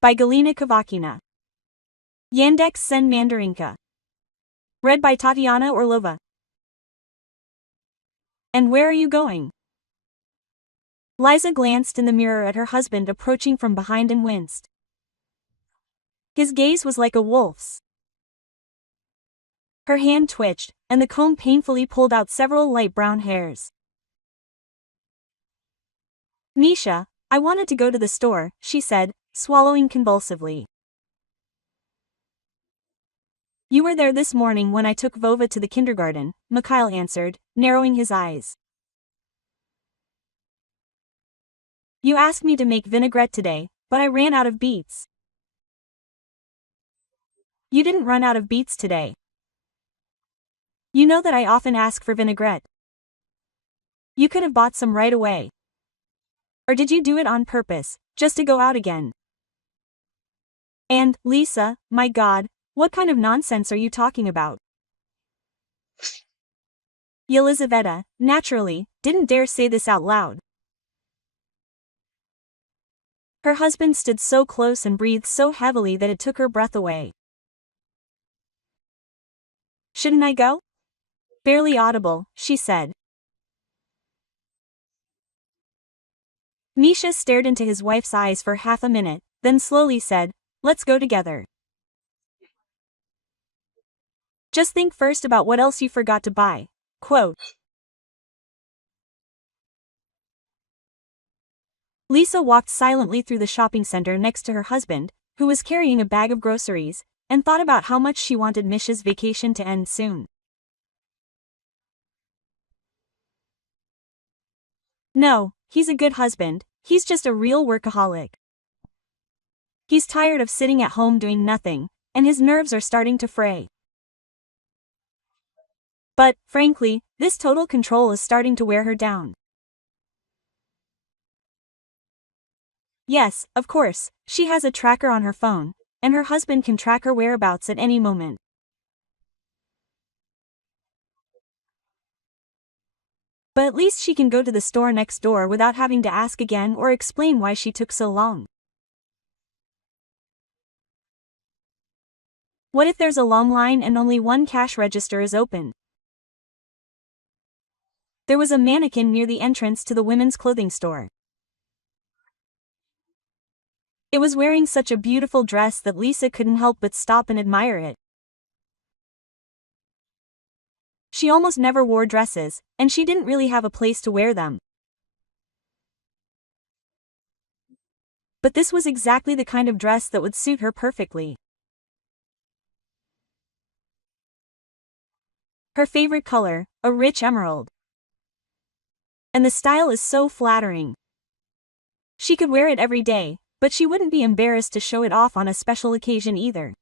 by Galina Kavakina. Yandex Sen Mandarinka. Read by Tatiana Orlova. And where are you going? Liza glanced in the mirror at her husband approaching from behind and winced. His gaze was like a wolf's. Her hand twitched, and the comb painfully pulled out several light brown hairs. Misha, I wanted to go to the store, she said, swallowing convulsively. You were there this morning when I took Vova to the kindergarten, Mikhail answered, narrowing his eyes. You asked me to make vinaigrette today, but I ran out of beets. You didn't run out of beets today. You know that I often ask for vinaigrette. You could have bought some right away. Or did you do it on purpose, just to go out again? And, Lisa, my God, what kind of nonsense are you talking about? Yelizaveta, naturally, didn't dare say this out loud. Her husband stood so close and breathed so heavily that it took her breath away. Shouldn't I go? Barely audible, she said. Misha stared into his wife's eyes for half a minute, then slowly said, Let's go together. Just think first about what else you forgot to buy. Quote. Lisa walked silently through the shopping center next to her husband, who was carrying a bag of groceries, and thought about how much she wanted Misha's vacation to end soon. No, he's a good husband, he's just a real workaholic. He's tired of sitting at home doing nothing, and his nerves are starting to fray. But, frankly, this total control is starting to wear her down. Yes, of course, she has a tracker on her phone, and her husband can track her whereabouts at any moment. But at least she can go to the store next door without having to ask again or explain why she took so long. What if there's a long line and only one cash register is open? There was a mannequin near the entrance to the women's clothing store. It was wearing such a beautiful dress that Lisa couldn't help but stop and admire it. She almost never wore dresses, and she didn't really have a place to wear them. But this was exactly the kind of dress that would suit her perfectly. Her favorite color, a rich emerald. And the style is so flattering. She could wear it every day, but she wouldn't be embarrassed to show it off on a special occasion either.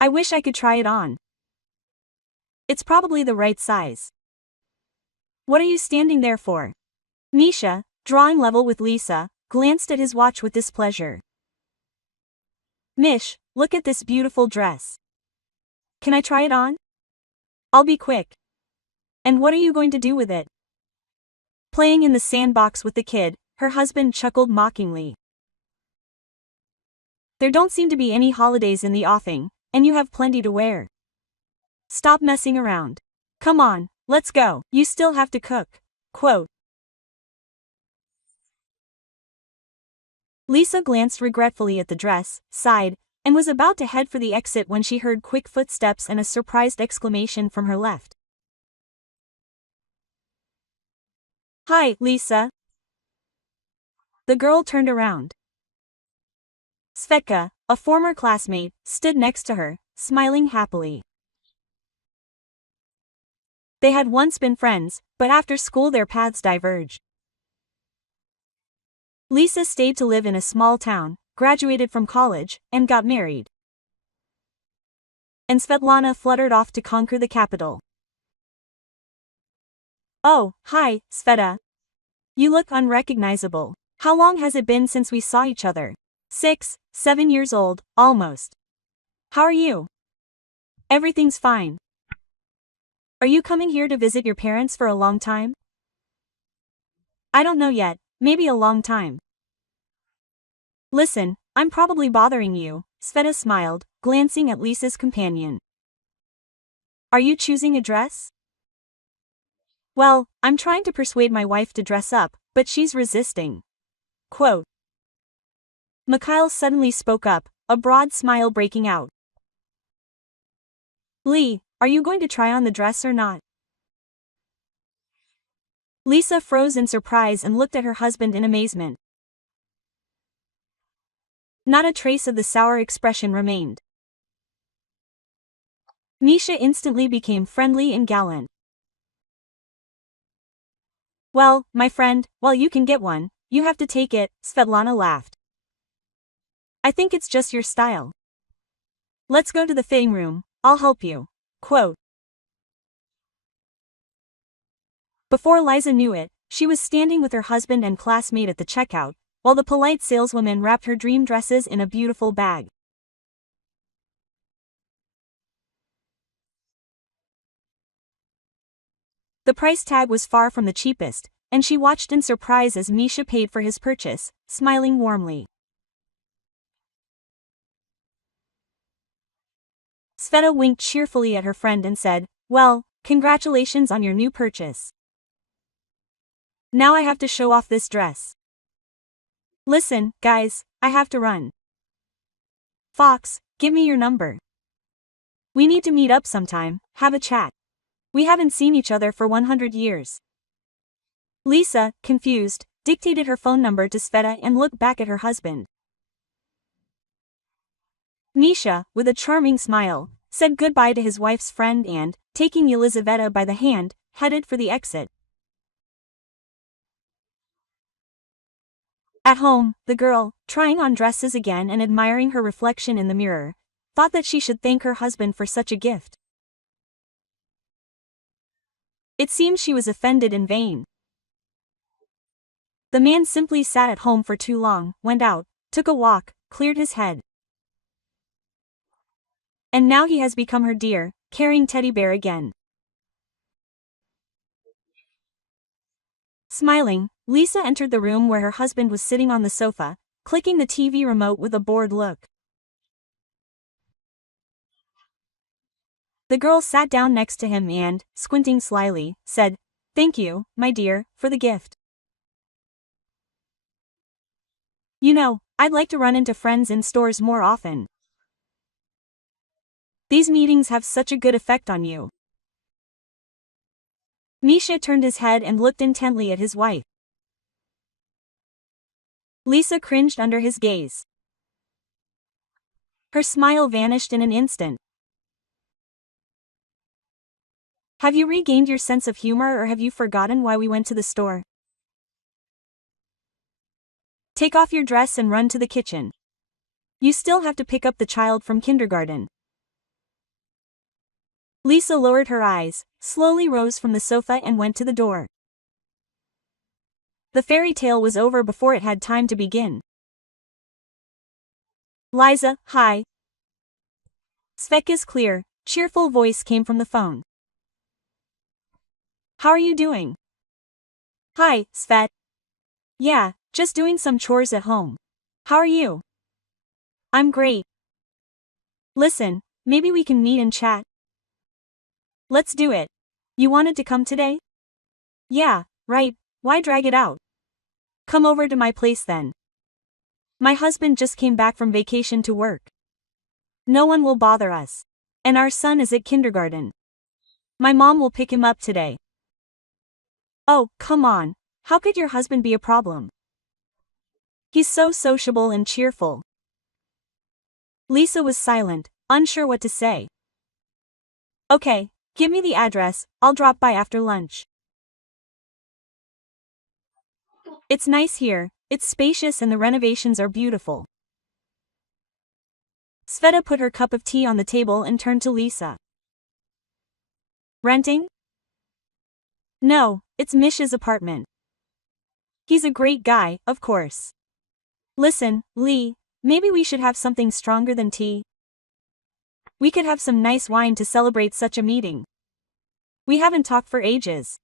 I wish I could try it on. It's probably the right size. What are you standing there for? Misha, drawing level with Lisa, glanced at his watch with displeasure. Mish, look at this beautiful dress. Can I try it on? I'll be quick. And what are you going to do with it? Playing in the sandbox with the kid, her husband chuckled mockingly. There don't seem to be any holidays in the offing, and you have plenty to wear. Stop messing around. Come on, let's go. You still have to cook. Quote. Lisa glanced regretfully at the dress, sighed, and was about to head for the exit when she heard quick footsteps and a surprised exclamation from her left. Hi, Lisa. The girl turned around. Svetka, a former classmate, stood next to her, smiling happily. They had once been friends, but after school their paths diverged. Lisa stayed to live in a small town, graduated from college, and got married. And Svetlana fluttered off to conquer the capital. Oh, hi, Sveta. You look unrecognizable. How long has it been since we saw each other? 6, 7 years old, almost. How are you? Everything's fine. Are you coming here to visit your parents for a long time? I don't know yet, maybe a long time. Listen, I'm probably bothering you, Sveta smiled, glancing at Lisa's companion. Are you choosing a dress? Well, I'm trying to persuade my wife to dress up, but she's resisting. Quote. Mikhail suddenly spoke up, a broad smile breaking out. Lee, are you going to try on the dress or not? Lisa froze in surprise and looked at her husband in amazement. Not a trace of the sour expression remained. Misha instantly became friendly and gallant. Well, my friend, while you can get one, you have to take it, Svetlana laughed. I think it's just your style. Let's go to the fitting room, I'll help you. Quote. Before Liza knew it, she was standing with her husband and classmate at the checkout, while the polite saleswoman wrapped her dream dresses in a beautiful bag. The price tag was far from the cheapest, and she watched in surprise as Misha paid for his purchase, smiling warmly. Sveta winked cheerfully at her friend and said, well, congratulations on your new purchase. Now I have to show off this dress. Listen, guys, I have to run. Fox, give me your number. We need to meet up sometime, have a chat. We haven't seen each other for 100 years. Lisa, confused, dictated her phone number to Sveta and looked back at her husband. Misha, with a charming smile, said goodbye to his wife's friend and, taking Elizaveta by the hand, headed for the exit. At home, the girl, trying on dresses again and admiring her reflection in the mirror, thought that she should thank her husband for such a gift. It seemed she was offended in vain. The man simply sat at home for too long, went out, took a walk, cleared his head. And now he has become her dear, caring teddy bear again. Smiling, Lisa entered the room where her husband was sitting on the sofa, clicking the TV remote with a bored look. The girl sat down next to him and, squinting slyly, said, "Thank you, my dear, for the gift. You know, I'd like to run into friends in stores more often. These meetings have such a good effect on you." Misha turned his head and looked intently at his wife. Lisa cringed under his gaze. Her smile vanished in an instant. Have you regained your sense of humor or have you forgotten why we went to the store? Take off your dress and run to the kitchen. You still have to pick up the child from kindergarten. Lisa lowered her eyes, slowly rose from the sofa and went to the door. The fairy tale was over before it had time to begin. Liza, hi. Svetka's clear, cheerful voice came from the phone. How are you doing? Hi, Svet. Yeah, just doing some chores at home. How are you? I'm great. Listen, maybe we can meet and chat. Let's do it. You wanted to come today? Yeah, right, why drag it out? Come over to my place then. My husband just came back from vacation to work. No one will bother us. And our son is at kindergarten. My mom will pick him up today. Oh, come on, how could your husband be a problem? He's so sociable and cheerful. Lisa was silent, unsure what to say. Okay, give me the address, I'll drop by after lunch. It's nice here, it's spacious and the renovations are beautiful. Sveta put her cup of tea on the table and turned to Lisa. Renting? No, it's Misha's apartment. He's a great guy, of course. Listen, Lee, maybe we should have something stronger than tea. We could have some nice wine to celebrate such a meeting. We haven't talked for ages.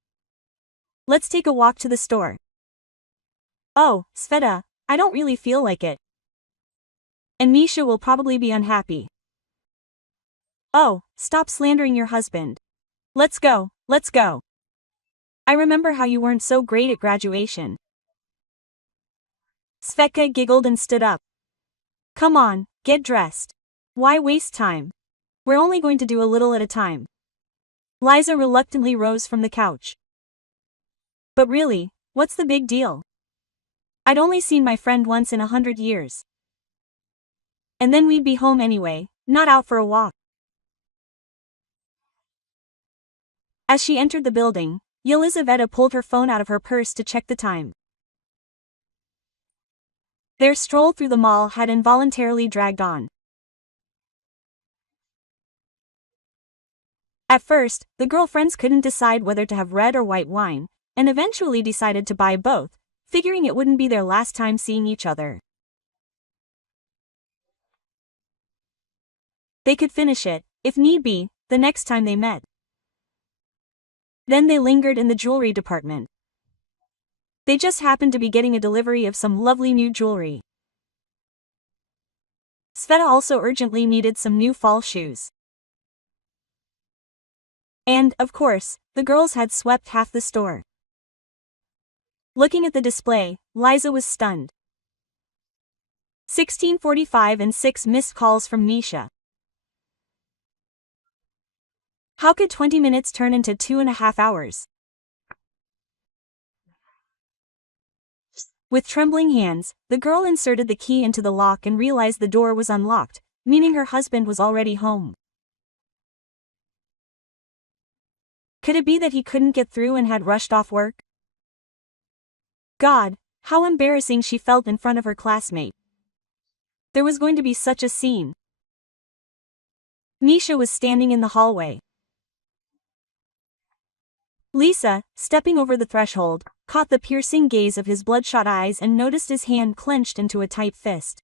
Let's take a walk to the store. Oh, Sveta, I don't really feel like it. And Misha will probably be unhappy. Oh, stop slandering your husband. Let's go, let's go. I remember how you weren't so great at graduation. Svetka giggled and stood up. Come on, get dressed. Why waste time? We're only going to do a little at a time. Liza reluctantly rose from the couch. But really, what's the big deal? I'd only seen my friend once in 100 years. And then we'd be home anyway, not out for a walk. As she entered the building, Yelizaveta pulled her phone out of her purse to check the time. Their stroll through the mall had involuntarily dragged on. At first, the girlfriends couldn't decide whether to have red or white wine, and eventually decided to buy both, figuring it wouldn't be their last time seeing each other. They could finish it, if need be, the next time they met. Then they lingered in the jewelry department. They just happened to be getting a delivery of some lovely new jewelry. Sveta also urgently needed some new fall shoes. And, of course, the girls had swept half the store. Looking at the display, Liza was stunned. 16:45 and 6 missed calls from Misha. How could 20 minutes turn into 2.5 hours? With trembling hands, the girl inserted the key into the lock and realized the door was unlocked, meaning her husband was already home. Could it be that he couldn't get through and had rushed off work? God, how embarrassing she felt in front of her classmate. There was going to be such a scene. Misha was standing in the hallway. Lisa, stepping over the threshold, caught the piercing gaze of his bloodshot eyes and noticed his hand clenched into a tight fist.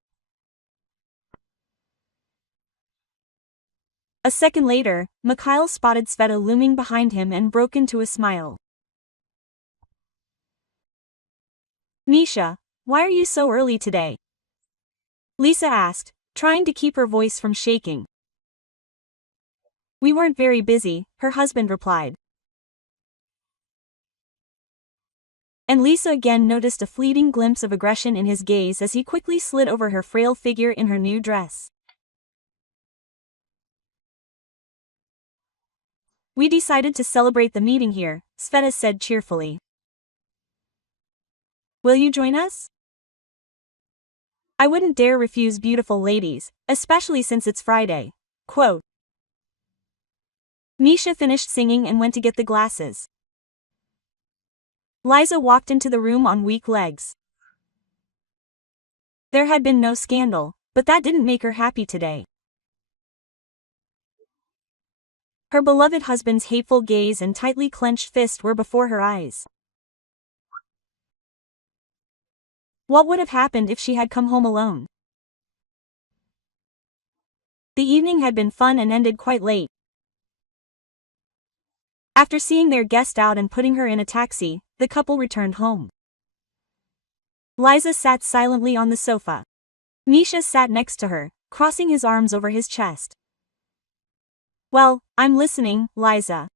A second later, Mikhail spotted Sveta looming behind him and broke into a smile. Misha, why are you so early today? Lisa asked, trying to keep her voice from shaking. We weren't very busy, her husband replied. And Lisa again noticed a fleeting glimpse of aggression in his gaze as he quickly slid over her frail figure in her new dress. We decided to celebrate the meeting here, Sveta said cheerfully. Will you join us? I wouldn't dare refuse beautiful ladies, especially since it's Friday. Quote. Misha finished singing and went to get the glasses. Liza walked into the room on weak legs. There had been no scandal, but that didn't make her happy today. Her beloved husband's hateful gaze and tightly clenched fist were before her eyes. What would have happened if she had come home alone? The evening had been fun and ended quite late. After seeing their guest out and putting her in a taxi, the couple returned home. Liza sat silently on the sofa. Misha sat next to her, crossing his arms over his chest. Well, I'm listening, Liza.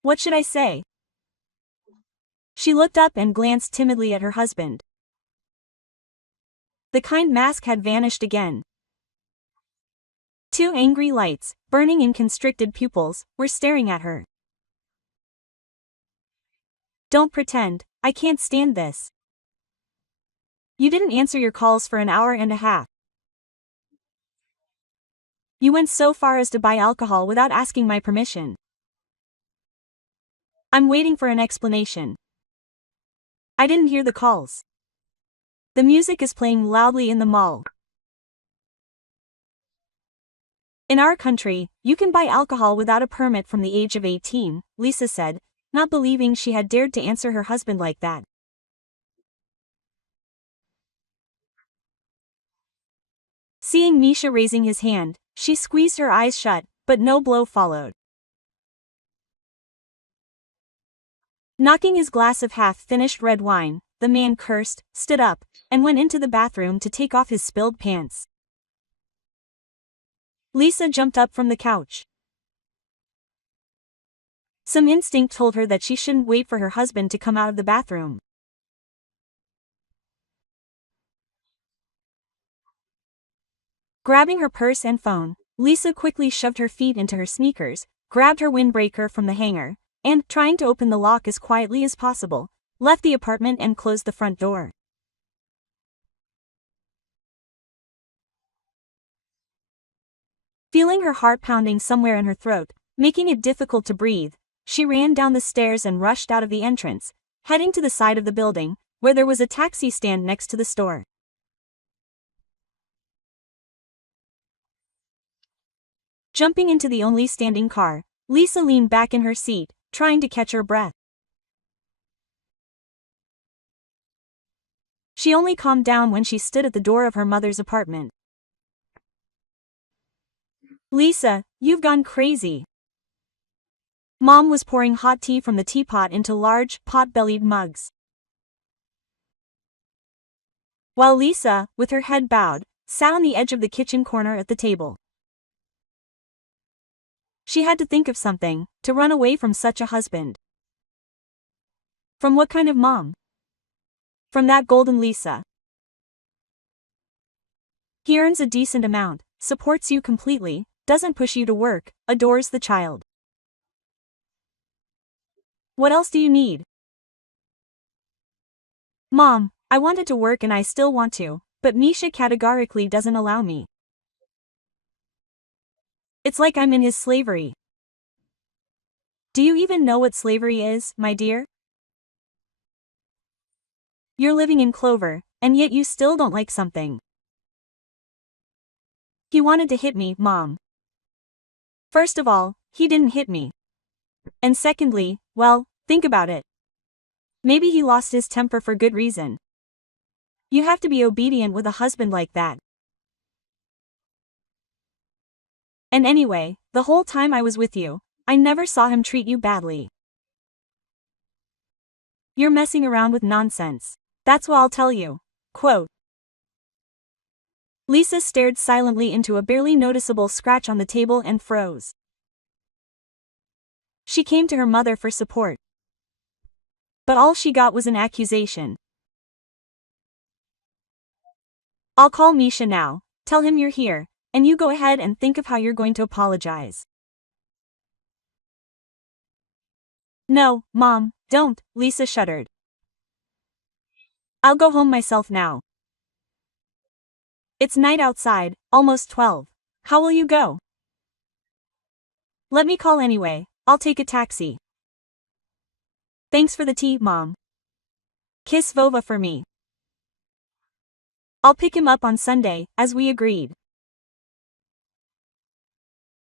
What should I say? She looked up and glanced timidly at her husband. The kind mask had vanished again. Two angry lights, burning in constricted pupils, were staring at her. Don't pretend, I can't stand this. You didn't answer your calls for an hour and a half. You went so far as to buy alcohol without asking my permission. I'm waiting for an explanation. I didn't hear the calls. The music is playing loudly in the mall. In our country, you can buy alcohol without a permit from the age of 18, Lisa said, not believing she had dared to answer her husband like that. Seeing Misha raising his hand, she squeezed her eyes shut, but no blow followed. Knocking his glass of half-finished red wine, the man cursed, stood up, and went into the bathroom to take off his spilled pants. Lisa jumped up from the couch. Some instinct told her that she shouldn't wait for her husband to come out of the bathroom. Grabbing her purse and phone, Lisa quickly shoved her feet into her sneakers, grabbed her windbreaker from the hanger, and, trying to open the lock as quietly as possible, left the apartment and closed the front door. Feeling her heart pounding somewhere in her throat, making it difficult to breathe, she ran down the stairs and rushed out of the entrance, heading to the side of the building, where there was a taxi stand next to the store. Jumping into the only standing car, Lisa leaned back in her seat, trying to catch her breath. She only calmed down when she stood at the door of her mother's apartment. "Lisa, you've gone crazy." Mom was pouring hot tea from the teapot into large, pot-bellied mugs. While Lisa, with her head bowed, sat on the edge of the kitchen corner at the table. She had to think of something, to run away from such a husband. From what kind of mom? From that golden Lisa. He earns a decent amount, supports you completely, doesn't push you to work, adores the child. What else do you need? "Mom, I wanted to work and I still want to, but Misha categorically doesn't allow me. It's like I'm in his slavery." "Do you even know what slavery is, my dear? You're living in clover, and yet you still don't like something." "He wanted to hit me, Mom. First of all, he didn't hit me. And secondly, well, think about it. Maybe he lost his temper for good reason. You have to be obedient with a husband like that. And anyway, the whole time I was with you, I never saw him treat you badly. You're messing around with nonsense. That's what I'll tell you." Quote. Lisa stared silently into a barely noticeable scratch on the table and froze. She came to her mother for support. But all she got was an accusation. "I'll call Misha now, tell him you're here, and you go ahead and think of how you're going to apologize." "No, Mom, don't," Lisa shuddered. "I'll go home myself now. It's night outside, almost 12. How will you go?" "Let me call anyway, I'll take a taxi." "Thanks for the tea, Mom. Kiss Vova for me. I'll pick him up on Sunday, as we agreed."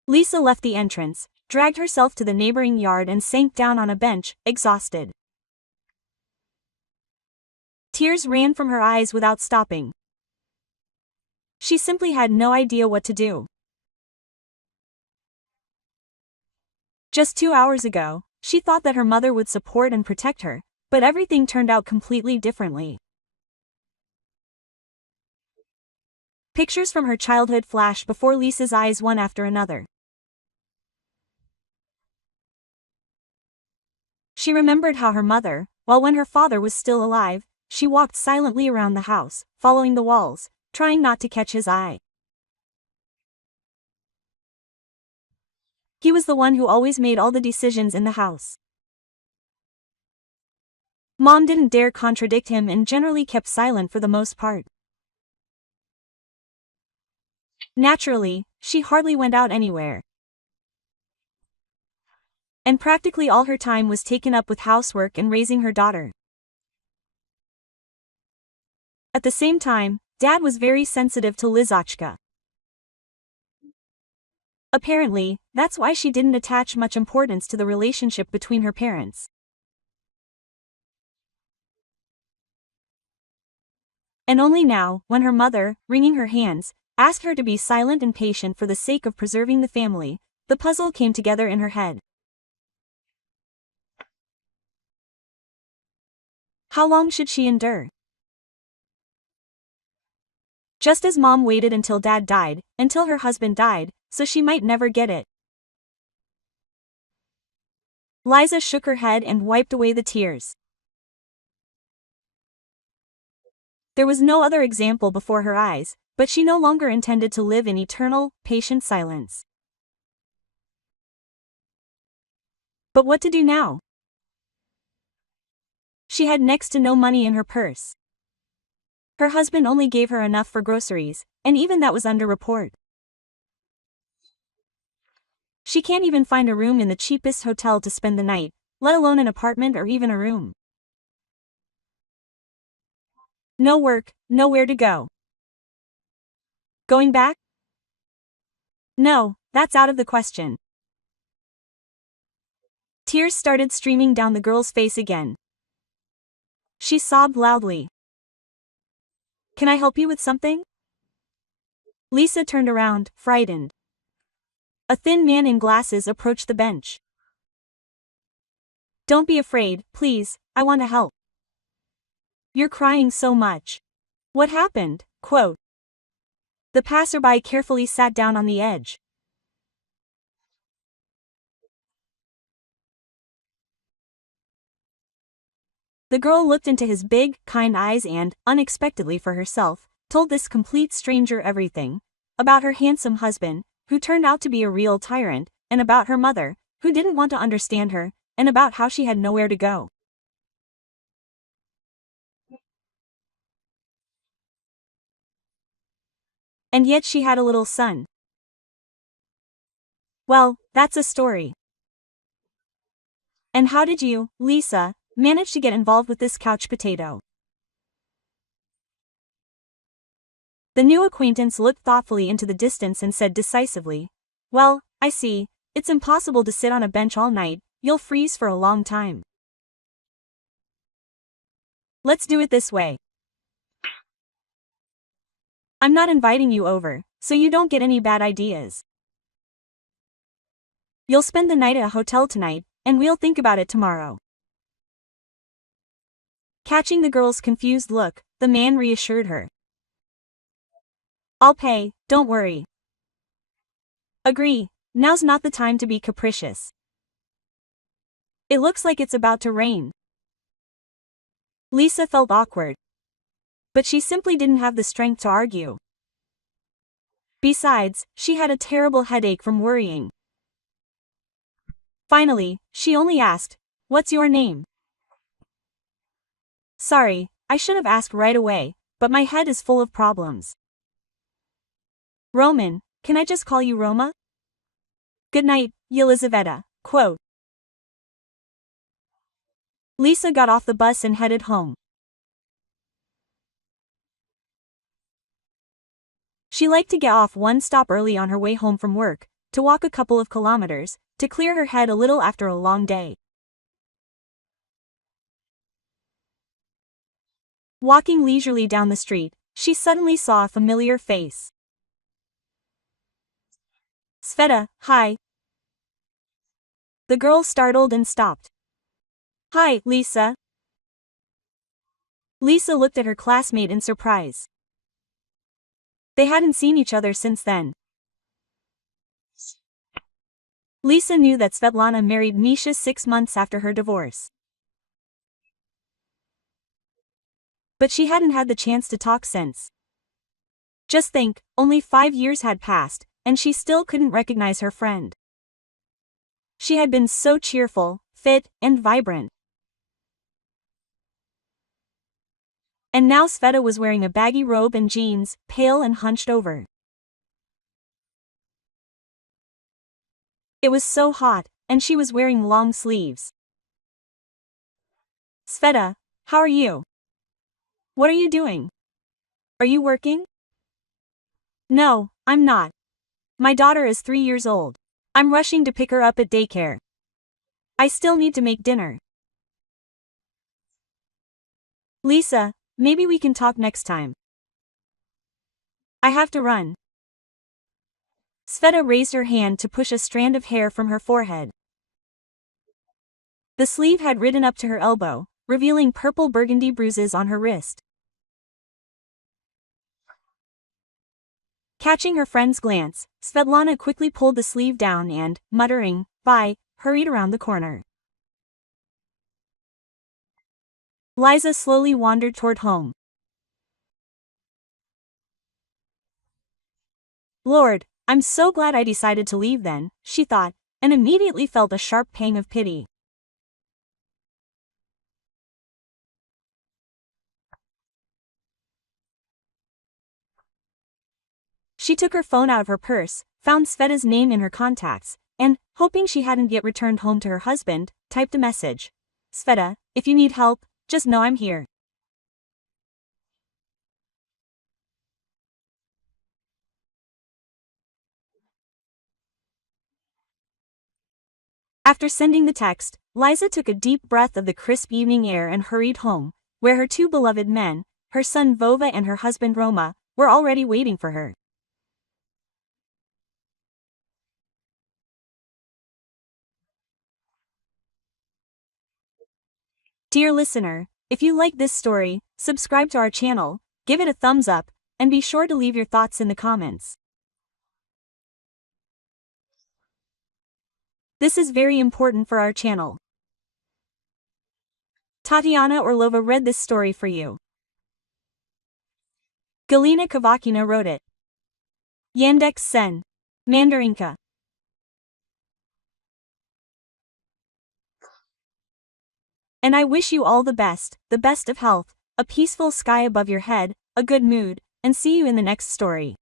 Lisa left the entrance, dragged herself to the neighboring yard and sank down on a bench, exhausted. Tears ran from her eyes without stopping. She simply had no idea what to do. Just 2 hours ago, she thought that her mother would support and protect her, but everything turned out completely differently. Pictures from her childhood flashed before Lisa's eyes one after another. She remembered how her mother, when her father was still alive, she walked silently around the house, following the walls, trying not to catch his eye. He was the one who always made all the decisions in the house. Mom didn't dare contradict him and generally kept silent for the most part. Naturally, she hardly went out anywhere. And practically all her time was taken up with housework and raising her daughter. At the same time, Dad was very sensitive to Lizochka. Apparently, that's why she didn't attach much importance to the relationship between her parents. And only now, when her mother, wringing her hands, asked her to be silent and patient for the sake of preserving the family, the puzzle came together in her head. How long should she endure? Just as mom waited until dad died, until her husband died, so she might never get it. Liza shook her head and wiped away the tears. There was no other example before her eyes, but she no longer intended to live in eternal, patient silence. But what to do now? She had next to no money in her purse. Her husband only gave her enough for groceries, and even that was under report. She can't even find a room in the cheapest hotel to spend the night, let alone an apartment or even a room. No work, nowhere to go. Going back? No, that's out of the question. Tears started streaming down the girl's face again. She sobbed loudly. Can I help you with something? Lisa turned around, frightened. A thin man in glasses approached the bench. Don't be afraid, please, I want to help. You're crying so much. What happened? Quote. The passerby carefully sat down on the edge. The girl looked into his big, kind eyes and, unexpectedly for herself, told this complete stranger everything. About her handsome husband, who turned out to be a real tyrant, and about her mother, who didn't want to understand her, and about how she had nowhere to go. And yet she had a little son. Well, that's a story. And how did you, Lisa, manage to get involved with this couch potato? The new acquaintance looked thoughtfully into the distance and said decisively, well, I see, it's impossible to sit on a bench all night, you'll freeze for a long time. Let's do it this way. I'm not inviting you over, so you don't get any bad ideas. You'll spend the night at a hotel tonight, and we'll think about it tomorrow. Catching the girl's confused look, the man reassured her. I'll pay, don't worry. Agree, now's not the time to be capricious. It looks like it's about to rain. Lisa felt awkward. But she simply didn't have the strength to argue. Besides, she had a terrible headache from worrying. Finally, she only asked, what's your name? Sorry, I should have asked right away, but my head is full of problems. Roman, can I just call you Roma? Good night, Yelizaveta, quote. Lisa got off the bus and headed home. She liked to get off one stop early on her way home from work, to walk a couple of kilometers, to clear her head a little after a long day. Walking leisurely down the street, she suddenly saw a familiar face. Sveta, hi. The girl startled and stopped. Hi, Lisa. Lisa looked at her classmate in surprise. They hadn't seen each other since then. Lisa knew that Svetlana married Misha 6 months after her divorce. But she hadn't had the chance to talk since. Just think, only 5 years had passed, and she still couldn't recognize her friend. She had been so cheerful, fit, and vibrant. And now Sveta was wearing a baggy robe and jeans, pale and hunched over. It was so hot, and she was wearing long sleeves. Sveta, how are you? What are you doing? Are you working? No, I'm not. My daughter is 3 years old. I'm rushing to pick her up at daycare. I still need to make dinner. Lisa, maybe we can talk next time. I have to run. Sveta raised her hand to push a strand of hair from her forehead. The sleeve had ridden up to her elbow, revealing purple burgundy bruises on her wrist. Catching her friend's glance, Svetlana quickly pulled the sleeve down and, muttering, "Bye," hurried around the corner. Liza slowly wandered toward home. "Lord, I'm so glad I decided to leave then," she thought, and immediately felt a sharp pang of pity. She took her phone out of her purse, found Sveta's name in her contacts, and, hoping she hadn't yet returned home to her husband, typed a message. "Sveta, if you need help, just know I'm here." After sending the text, Liza took a deep breath of the crisp evening air and hurried home, where her two beloved men, her son Vova and her husband Roma, were already waiting for her. Dear listener, if you like this story, subscribe to our channel, give it a thumbs up, and be sure to leave your thoughts in the comments. This is very important for our channel. Tatiana Orlova read this story for you. Galina Kavakina wrote it. Yandex Sen. Mandarinka. And I wish you all the best of health, a peaceful sky above your head, a good mood, and see you in the next story.